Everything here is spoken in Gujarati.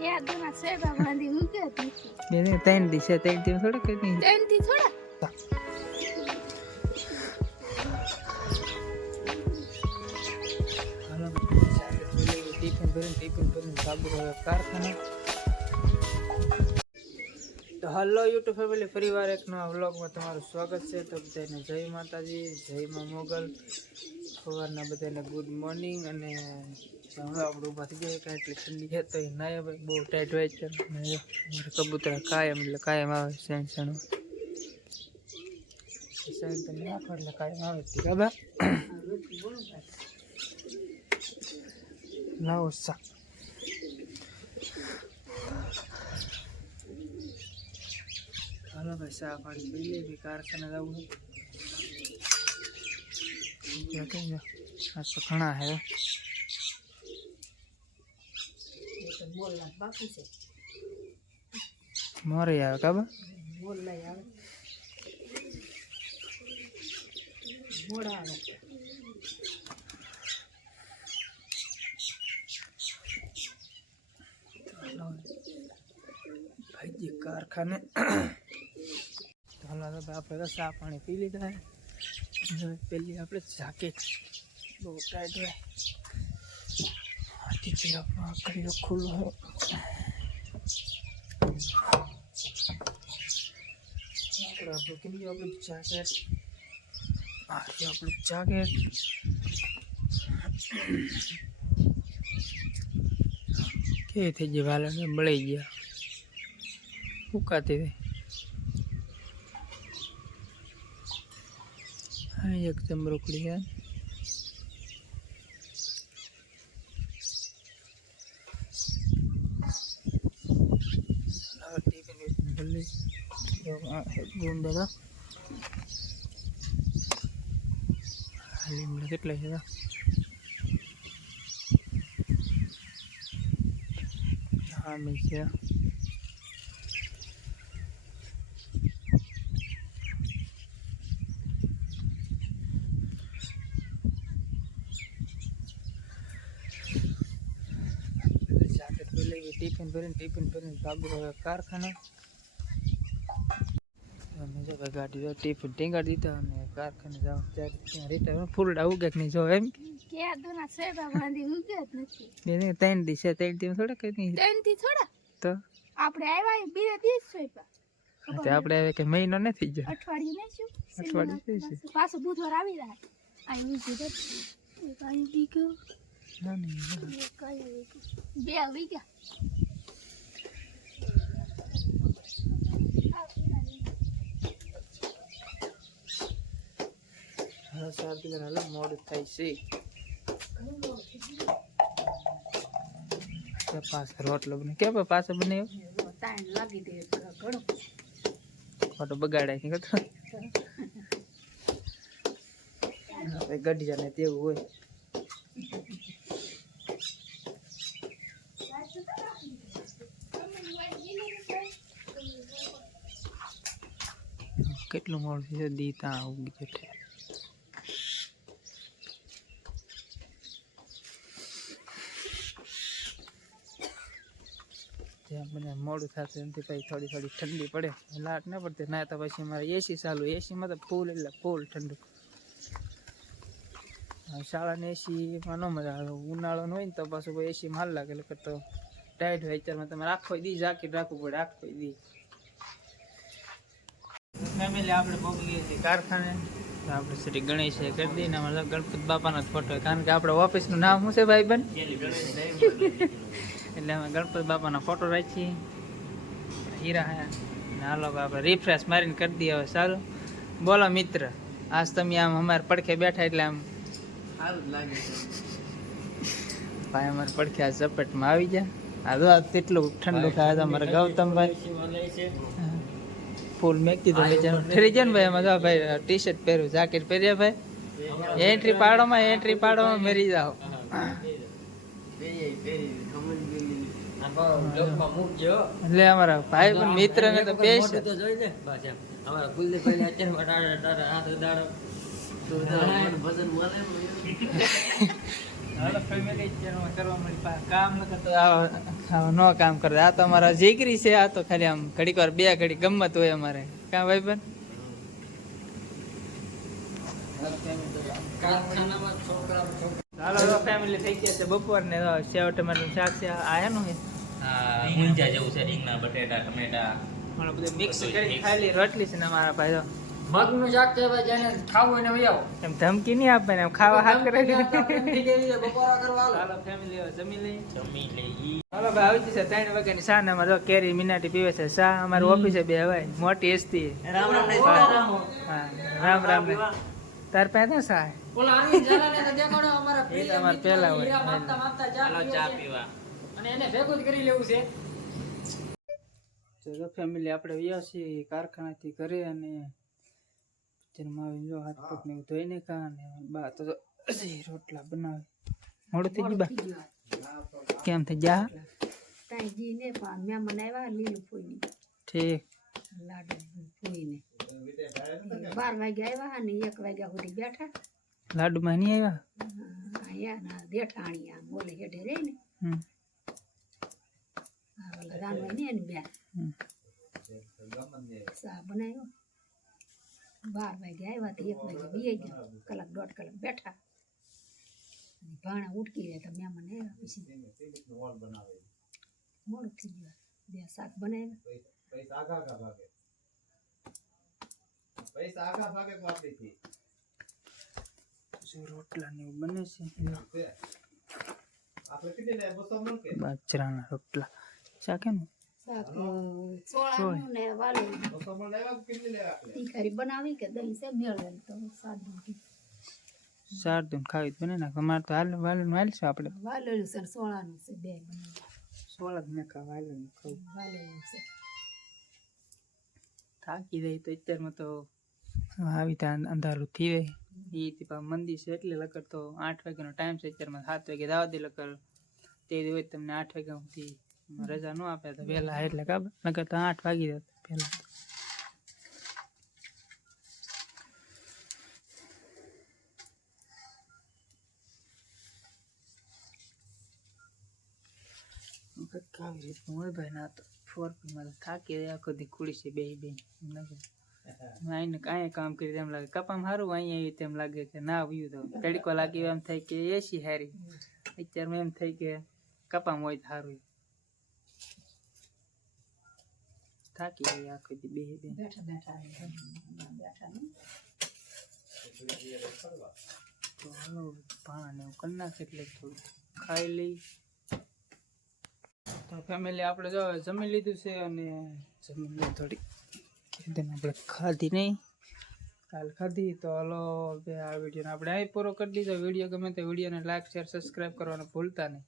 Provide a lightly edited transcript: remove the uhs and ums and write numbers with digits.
क्या दोना से बांधी हूं क्या थी એને 3 દી છે 3 દી થોડા કઈ નહીં टेन थी थोड़ा હાલો ટિફિન ભરીને સાબુ કારખાના તો હલો યુટ્યુબ ફેમિલી ફરીવાર એક નવા વ્લોગમાં તમારું સ્વાગત છે. તો બધાને જય માતાજી, જય માં મોગલ. સવારના બધાને ગુડ મોર્નિંગ. અને હવે આપણે ઊભા થઈ જાય કાંઈ એટલી ઠંડી છે તો નાય ભાઈ બહુ ટાઈટ હોય છે. મારે કબૂતરા કાયમ એટલે કાયમ આવે સેણ તો નાખો એટલે કાયમ આવે છે. ખબર લાવો સા હાલો ભાઈ ચા પાણી પી લે બી કારખાને જવું આજ તો ઘણા હે बाकी से મોરે આવે કાબા बोल ला यार मोड़ा आवे ભાઈ કારખાને હાલો તો આપણે ચા પાણી પી લીધા હવે પેલી આપણે જાકેટ બહુ ટાઈટ હોય આથી આપણો ખુલ્લો હોય આપણું કેમ આપણું જાકેટ આપણું જાકેટ કે થઈ ગઈ વાલને મળી ગયા ફૂકાતી હા એક ચમરોકડી હે ગુંદર લીમડા કેટલા છે હા મેં છે જાકેટ લઈ ટિફિન ભરીને બાબુ હવે કારખાના ગાડી જો ટિફિન ટીંગાડી દીધા અને કારખાને જાવ ત્યારે ત્યાં રીતે ફૂલડા ઉગે નહીં જો એમ क्या दोना से बांधी हूं क्या थी એને 3 દી છે 3 દી થોડા કઈ નહીં टेन थी थोड़ा તો આપણે આવ્યા બીજે દિવસ સોઈપા તે આપણે હવે કે મહિનો નથી ગયો અઠવાડિયું નહીં શું અઠવાડિયું થઈ છે પાછું બુધવાર આવી રહ્યા આવી છે કાઈ વીક ના નહીં કાઈ વીક બે વીક હા 4 કિલો હાલો મોડું થાય છે પાછા રોટલો બને કે પાછા બનાવ્યો ટાઈમ લાગી દે ઘણો ફોટો બગાડાય નહીં કરતો ગઢિયા ને તેવું હોય કેટલું મોડું છે દી ત્યાં ઉગી જશે ત્યાં મને મોડું થશે એમથી પછી થોડી ઠંડી પડે લાટ ના પડતી ના તો પછી મારે એસી ચાલુ એસીમાં તો ફૂલ એટલે ફૂલ ઠંડુ શાળાને એસીમાં ન મજા આવે ઉનાળો હોય ને તો પાછું કોઈ એસીમાં હાલ લાગે એટલે તો ટાઈટ હોય અત્યારમાં તમારે આખો દી જાકીટ રાખવું પડે આખો દી ફેમિલી આપણે પહોંચીએ છીએ કારખાને આપણે શ્રી ગણેશ કરી દઈએ ને અમારે ગણપત બાપાનો જ ફોટો કારણ કે આપણે ઓફિસનું નામ શું છે ભાઈબંધ એટલે અમે ગણપત બાપાનો ફોટો રાખીએ હીરા હે ને હાલો આપણે રિફ્રેશ મારીને કરી દઈએ હવે સારું બોલો મિત્ર આજ તમે આમ અમારે પડખે બેઠા એટલે આમ સારું જ લાગે ભાઈ અમારે પડખે આ ઝપટમાં આવી જાય આ તેટલું ઠંડુ ખાય તો અમારે ગૌતમભાઈ ફૂલ મેં કીધું બીજાનું ઠરી જાય ને ભાઈ એમાં જો ભાઈ ટી શર્ટ પહેર્યું જાકેટ પહેર્યા ભાઈ એન્ટ્રી પાડોમાં મેરી જાઓ એટલે અમારા ભાઈ પણ મિત્ર ને તો પેશ હાલો ફેમિલી ચેનલ કરવા મળી કામ ન કરતો નો કામ કરે આ તો અમારા જીગરી છે આ તો ખાલી આમ ઘડીક વાર બે ઘડી ગમત હોય અમારે કાં ભાઈ બન હાલો ફેમિલી થઈ ગયા છે બપોર ને સેવ ટમાટરનું શાક છે આ એનું છે ઊંચા જેવું છે રીંગણા બટેટા ટમેટા પણ બધું મિક્સ કરી ખાલી રોટલી છે ને અમારા ભાઈ તો મગનું શાક છે ભાઈ જેને ખાવું હોય ને વહી આવો એમ ધમકી નહીં આપે ને એમ ખાવા હાથ કરે બપોરા કરવા હાલો. હાલો ફેમિલી જમી લઈ જમી લઈ હાલો ભાઈ આવી જશે 3 વાગ્યાની શા ને અમારે કેરી મીનાટી પીવે છે શા અમારી ઓફિસે બે હવાય મોટી એસતી રામ રામ હા રામ રામ તાર પાસે તો શા ઓલા અરવિંદ ઝાલાને તો દેખાડો અમારા એ પ્રિય તો અમારે મિત્ર પહેલા હોય. હીરા માગતા માગતા ચા ચાલો પીવે ચા છે. પીવા અને એને ભેગું જ કરી લેવું છે તો ફેમિલી આપણે વ્યા છીએ કારખાનાથી ઘરે અને જેમાં જો હાથ પગ ને એવું ધોઈને કા ને બા તો હજી રોટલા બનાવે મોડું થઈ ગયું બા કેમ થઈ જા તાઈજી ને પણ મહેમાન આવ્યા લીલું ફૂઈની ઠીક લાડુ ફૂઈને 12 વાગે આવ્યા ને 1 વાગ્યા સુધી બેઠા લાડુમાં નહીં આવ્યા અહીંયા ના દેઠાણી આમ બોલે હેઠે રે ને હમ આ ઓલા રાનવાઈ ને એની બેન હમ. સા બનાવ્યો 12 વાગે આવ્યા તો 1 વાગે બેસી ગયા કલાક દોઢ કલાક બેઠા અને ભાણા ઉટકી રહ્યા તો મહેમાન આવ્યા પછી મોડું થઈ ગયું બે શાક બનાવ્યા રોટલા ને એવું બને છે બાજરાના રોટલા શાકેનું શાક સોળાનું ને વાલું તીખારી બનાવી કે દહીં છે મેળવેલ તો સાદું સારું ખાવી બને નાખ અમારે તો હાલ વાલું હાલશે આપણે વાલેલું છે ને સોળાનું છે બે બનાવ્યા સોળ જ મેં ખાવા વાલું ખાવું વાલેલું છે થાકી જાય તો અત્યારમાં તો આવી ત્યાં અંધારું થઈ જાય એ મંદિર છે એટલે લકર તો 8 વાગ્યાનો ટાઈમ છે અત્યારમાં 7 વાગે દાવા દે લકર તે દિવસ તમને 8 વાગ્યા સુધી રજા ન આપે તો વહેલા એટલે કાબર નકર તો 8 વાગી જતા પહેલા આવી રીતનું હોય ભાઈ ના તો 4P માં થાકી જાય આખો દી ખુડી છે બે આઈને કાંઈ કામ કરી તેમ લાગે કપામાં સારું અહીંયા આવી તેમ લાગે કે ના આવ્યું તો તડકો લાગે એમ થાય કે એસી હારી અત્યારમાં એમ થાય કે કપામાં હોય સારું થાકી જાય આખો દી બે બેઠા બેઠા બેઠા ને તો હાલો પાણા ને એવું કરી નાખે એટલે થોડું ખાઈ લઈ તો ફેમિલી આપણે જો જમી લીધું છે અને જમીન લઈ થોડી આપણે ખાધી નહીં કાલ ખાધી તો હલો આ વિડીયોને આપણે અહીં પૂરો કરી દીધો વિડીયો ગમે તો વિડીયોને લાઈક શેર સબસ્ક્રાઈબ કરવાનું ભૂલતા નહીં